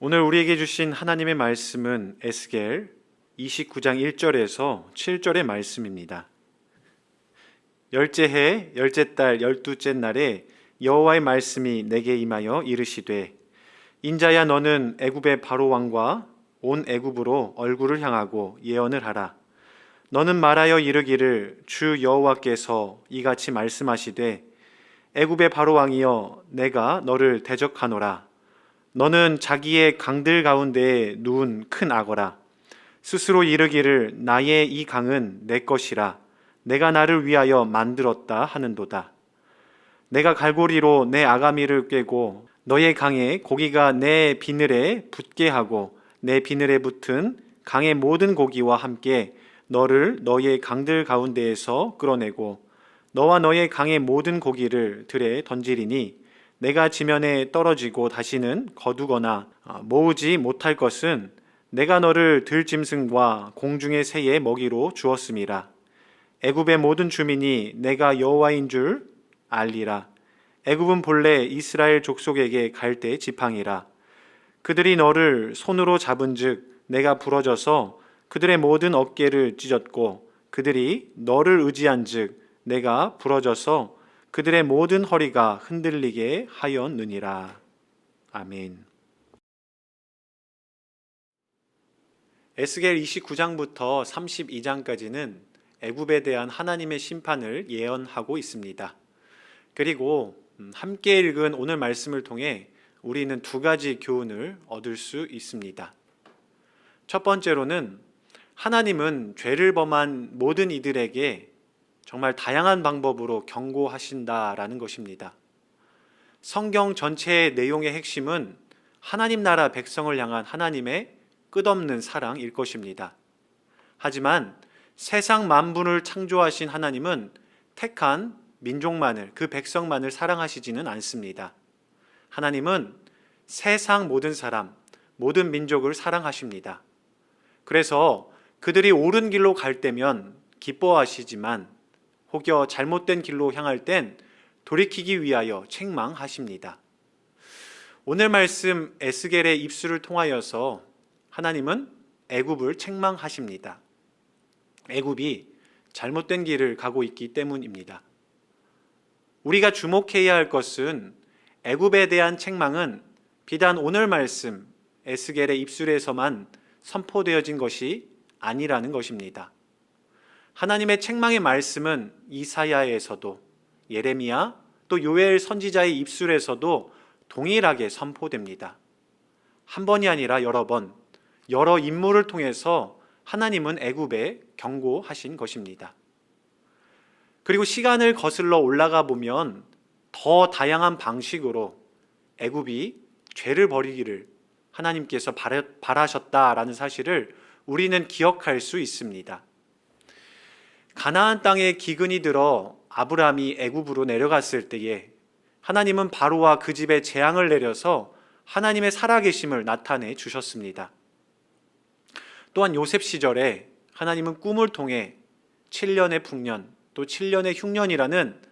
오늘 우리에게 주신 하나님의 말씀은 에스겔 29장 1절에서 7절의 말씀입니다. 열째 해 열째 달 12째 날에 여호와의 말씀이 내게 임하여 이르시되, 인자야, 너는 애굽의 바로 왕과 온 애굽으로 얼굴을 향하고 예언을 하라. 너는 말하여 이르기를, 주 여호와께서 이같이 말씀하시되, 애굽의 바로 왕이여, 내가 너를 대적하노라. 너는 자기의 강들 가운데에 누운 큰 악어라. 스스로 이르기를, 나의 이 강은 내 것이라, 내가 나를 위하여 만들었다 하는도다. 내가 갈고리로 내 아가미를 꿰고 너의 강에 고기가 내 비늘에 붙게 하고 내 비늘에 붙은 강의 모든 고기와 함께 너를 너의 강들 가운데에서 끌어내고 너와 너의 강의 모든 고기를 들에 던지리니, 내가 지면에 떨어지고 다시는 거두거나 모으지 못할 것은 내가 너를 들짐승과 공중의 새의 먹이로 주었음이라. 애굽의 모든 주민이 내가 여호와인 줄 알리라. 애굽은 본래 이스라엘 족속에게 갈대 지팡이라. 그들이 너를 손으로 잡은즉 내가 부러져서 그들의 모든 어깨를 찢었고, 그들이 너를 의지한즉 내가 부러져서 그들의 모든 허리가 흔들리게 하였느니라. 아멘. 에스겔 29장부터 32장까지는 애굽에 대한 하나님의 심판을 예언하고 있습니다. 그리고 함께 읽은 오늘 말씀을 통해 우리는 두 가지 교훈을 얻을 수 있습니다. 첫 번째로는 하나님은 죄를 범한 모든 이들에게 정말 다양한 방법으로 경고하신다라는 것입니다. 성경 전체의 내용의 핵심은 하나님 나라 백성을 향한 하나님의 끝없는 사랑일 것입니다. 하지만 세상 만물을 창조하신 하나님은 택한 민족만을, 그 백성만을 사랑하시지는 않습니다. 하나님은 세상 모든 사람, 모든 민족을 사랑하십니다. 그래서 그들이 옳은 길로 갈 때면 기뻐하시지만 혹여 잘못된 길로 향할 땐 돌이키기 위하여 책망하십니다. 오늘 말씀 에스겔의 입술을 통하여서 하나님은 애굽을 책망하십니다. 애굽이 잘못된 길을 가고 있기 때문입니다. 우리가 주목해야 할 것은 애굽에 대한 책망은 비단 오늘 말씀 에스겔의 입술에서만 선포되어진 것이 아니라는 것입니다. 하나님의 책망의 말씀은 이사야에서도, 예레미야, 또 요엘 선지자의 입술에서도 동일하게 선포됩니다. 한 번이 아니라 여러 번, 여러 인물을 통해서 하나님은 애굽에 경고하신 것입니다. 그리고 시간을 거슬러 올라가 보면 더 다양한 방식으로 애굽이 죄를 벌이기를 하나님께서 바라셨다라는 사실을 우리는 기억할 수 있습니다. 가나안 땅에 기근이 들어 아브라함이 애굽으로 내려갔을 때에 하나님은 바로와 그 집에 재앙을 내려서 하나님의 살아계심을 나타내 주셨습니다. 또한 요셉 시절에 하나님은 꿈을 통해 7년의 풍년 또 7년의 흉년이라는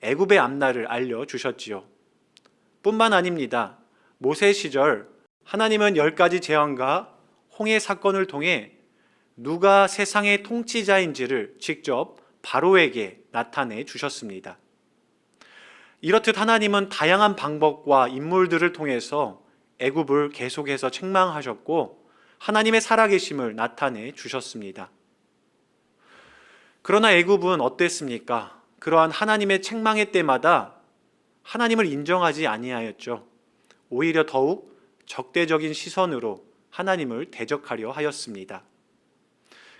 애굽의 앞날을 알려주셨지요. 뿐만 아닙니다. 모세 시절 하나님은 10가지 재앙과 홍해 사건을 통해 누가 세상의 통치자인지를 직접 바로에게 나타내 주셨습니다. 이렇듯 하나님은 다양한 방법과 인물들을 통해서 애굽을 계속해서 책망하셨고 하나님의 살아계심을 나타내 주셨습니다. 그러나 애굽은 어땠습니까? 그러한 하나님의 책망의 때마다 하나님을 인정하지 아니하였죠. 오히려 더욱 적대적인 시선으로 하나님을 대적하려 하였습니다.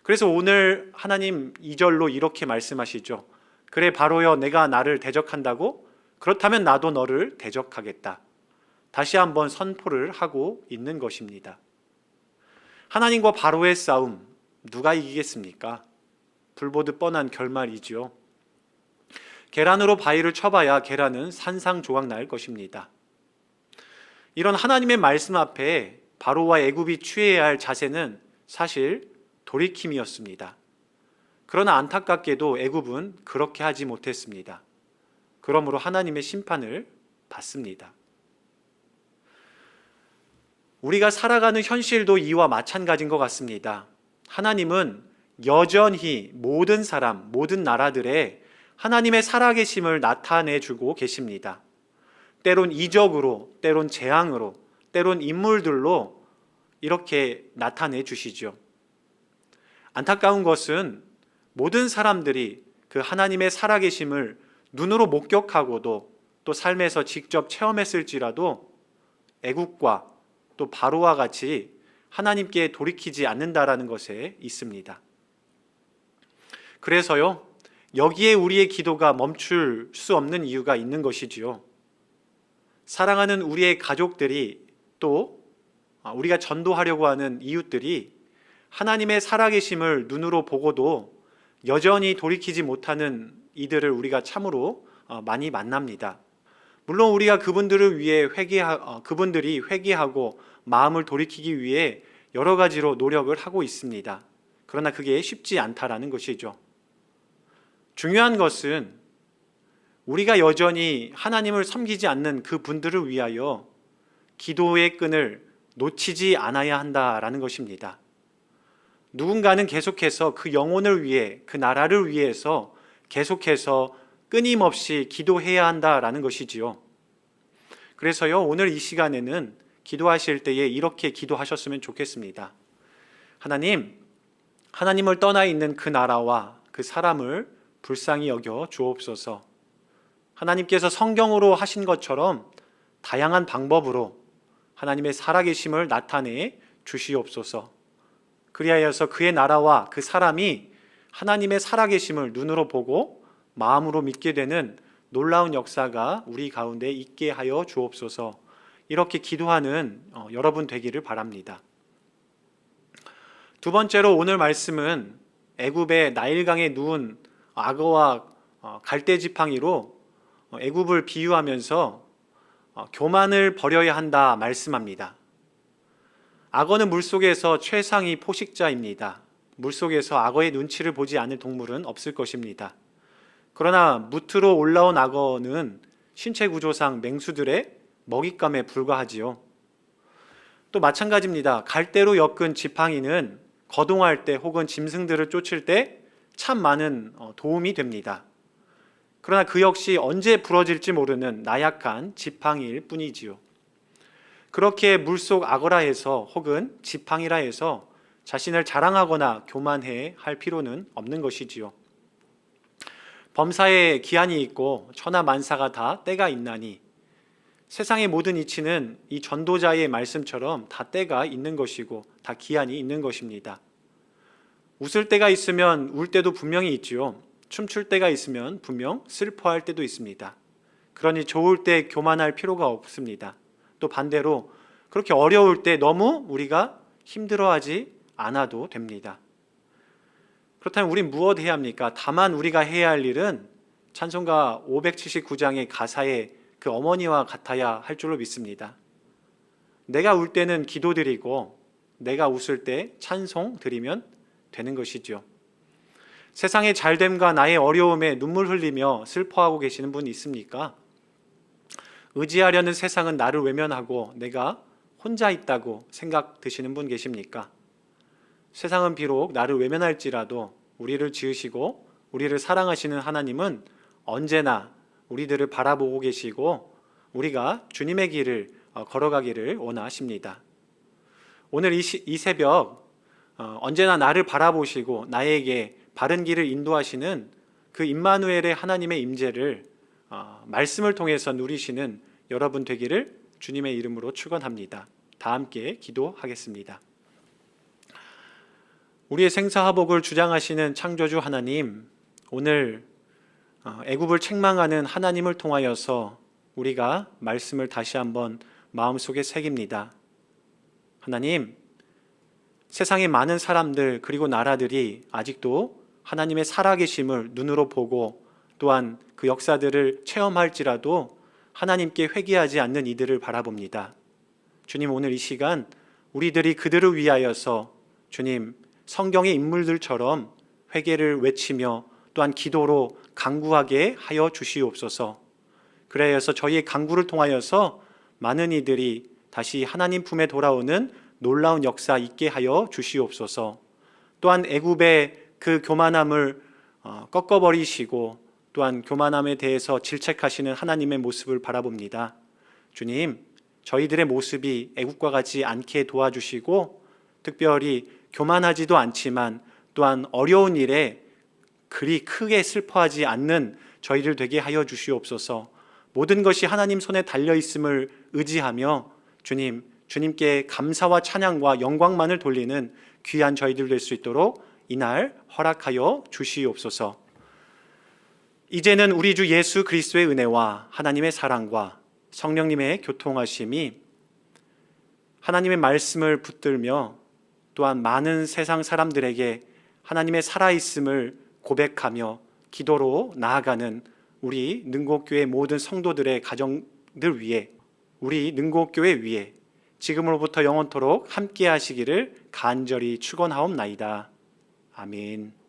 그래서 오늘 하나님 2절로 이렇게 말씀하시죠. 그래 바로여, 내가 나를 대적한다고? 그렇다면 나도 너를 대적하겠다. 다시 한번 선포를 하고 있는 것입니다. 하나님과 바로의 싸움, 누가 이기겠습니까? 불보듯 뻔한 결말이지요. 계란으로 바위를 쳐봐야 계란은 산산조각 날 것입니다. 이런 하나님의 말씀 앞에 바로와 애굽이 취해야 할 자세는 사실 돌이킴이었습니다. 그러나 안타깝게도 애굽은 그렇게 하지 못했습니다. 그러므로 하나님의 심판을 받습니다. 우리가 살아가는 현실도 이와 마찬가지인 것 같습니다. 하나님은 여전히 모든 사람, 모든 나라들에 하나님의 살아계심을 나타내주고 계십니다. 때론 이적으로, 때론 재앙으로, 때론 인물들로 이렇게 나타내 주시죠. 안타까운 것은 모든 사람들이 그 하나님의 살아계심을 눈으로 목격하고도 또 삶에서 직접 체험했을지라도 애국과 또 바로와 같이 하나님께 돌이키지 않는다라는 것에 있습니다. 그래서요, 여기에 우리의 기도가 멈출 수 없는 이유가 있는 것이지요. 사랑하는 우리의 가족들이 또 우리가 전도하려고 하는 이웃들이 하나님의 살아계심을 눈으로 보고도 여전히 돌이키지 못하는 이들을 우리가 참으로 많이 만납니다. 물론 우리가 그분들이 회개하고 마음을 돌이키기 위해 여러 가지로 노력을 하고 있습니다. 그러나 그게 쉽지 않다라는 것이죠. 중요한 것은 우리가 여전히 하나님을 섬기지 않는 그 분들을 위하여 기도의 끈을 놓치지 않아야 한다라는 것입니다. 누군가는 계속해서 그 영혼을 위해, 그 나라를 위해서 계속해서 끊임없이 기도해야 한다라는 것이지요. 그래서요, 오늘 이 시간에는 기도하실 때에 이렇게 기도하셨으면 좋겠습니다. 하나님을 떠나 있는 그 나라와 그 사람을 불쌍히 여겨 주옵소서. 하나님께서 성경으로 하신 것처럼 다양한 방법으로 하나님의 살아계심을 나타내 주시옵소서. 그리하여서 그의 나라와 그 사람이 하나님의 살아계심을 눈으로 보고 마음으로 믿게 되는 놀라운 역사가 우리 가운데 있게 하여 주옵소서. 이렇게 기도하는 여러분 되기를 바랍니다. 두 번째로 오늘 말씀은 애굽의 나일강에 누운 악어와 갈대 지팡이로 애굽을 비유하면서 교만을 버려야 한다 말씀합니다. 악어는 물속에서 최상위 포식자입니다. 물속에서 악어의 눈치를 보지 않을 동물은 없을 것입니다. 그러나 무트로 올라온 악어는 신체 구조상 맹수들의 먹잇감에 불과하지요. 또 마찬가지입니다. 갈대로 엮은 지팡이는 거동할 때 혹은 짐승들을 쫓을 때 참 많은 도움이 됩니다. 그러나 그 역시 언제 부러질지 모르는 나약한 지팡이일 뿐이지요. 그렇게 물속 악어라 해서 혹은 지팡이라 해서 자신을 자랑하거나 교만해 할 필요는 없는 것이지요. 범사에 기한이 있고 천하만사가 다 때가 있나니 세상의 모든 이치는 이 전도자의 말씀처럼 다 때가 있는 것이고 다 기한이 있는 것입니다. 웃을 때가 있으면 울 때도 분명히 있지요. 춤출 때가 있으면 분명 슬퍼할 때도 있습니다. 그러니 좋을 때 교만할 필요가 없습니다. 또 반대로 그렇게 어려울 때 너무 우리가 힘들어하지 않아도 됩니다. 그렇다면 우린 무엇 해야 합니까? 다만 우리가 해야 할 일은 찬송가 579장의 가사에 그 어머니와 같아야 할 줄로 믿습니다. 내가 울 때는 기도드리고 내가 웃을 때 찬송 드리면 되는 것이죠. 세상의 잘됨과 나의 어려움에 눈물 흘리며 슬퍼하고 계시는 분 있습니까? 의지하려는 세상은 나를 외면하고 내가 혼자 있다고 생각 드시는 분 계십니까? 세상은 비록 나를 외면할지라도 우리를 지으시고 우리를 사랑하시는 하나님은 언제나 우리들을 바라보고 계시고 우리가 주님의 길을 걸어가기를 원하십니다. 오늘 이 새벽 언제나 나를 바라보시고 나에게 바른 길을 인도하시는 그 임마누엘의 하나님의 임재를 말씀을 통해서 누리시는 여러분 되기를 주님의 이름으로 축원합니다. 다 함께 기도하겠습니다. 우리의 생사화복을 주장하시는 창조주 하나님, 오늘 애굽을 책망하는 하나님을 통하여서 우리가 말씀을 다시 한번 마음속에 새깁니다. 하나님, 세상의 많은 사람들 그리고 나라들이 아직도 하나님의 살아계심을 눈으로 보고 또한 그 역사들을 체험할지라도 하나님께 회개하지 않는 이들을 바라봅니다. 주님, 오늘 이 시간 우리들이 그들을 위하여서 주님 성경의 인물들처럼 회개를 외치며 또한 기도로 간구하게 하여 주시옵소서. 그래서 저희의 간구를 통하여서 많은 이들이 다시 하나님 품에 돌아오는 놀라운 역사 있게 하여 주시옵소서. 또한 애굽의 그 교만함을 꺾어버리시고 또한 교만함에 대해서 질책하시는 하나님의 모습을 바라봅니다. 주님, 저희들의 모습이 애굽과 같지 않게 도와주시고 특별히 교만하지도 않지만 또한 어려운 일에 그리 크게 슬퍼하지 않는 저희들 되게 하여 주시옵소서. 모든 것이 하나님 손에 달려있음을 의지하며 주님께 감사와 찬양과 영광만을 돌리는 귀한 저희들 될 수 있도록 이날 허락하여 주시옵소서. 이제는 우리 주 예수 그리스도의 은혜와 하나님의 사랑과 성령님의 교통하심이 하나님의 말씀을 붙들며 또한 많은 세상 사람들에게 하나님의 살아있음을 고백하며 기도로 나아가는 우리 능곡교회 모든 성도들의 가정들 위해, 우리 능곡교회 위에 지금으로부터 영원토록 함께 하시기를 간절히 축원하옵나이다. 아멘.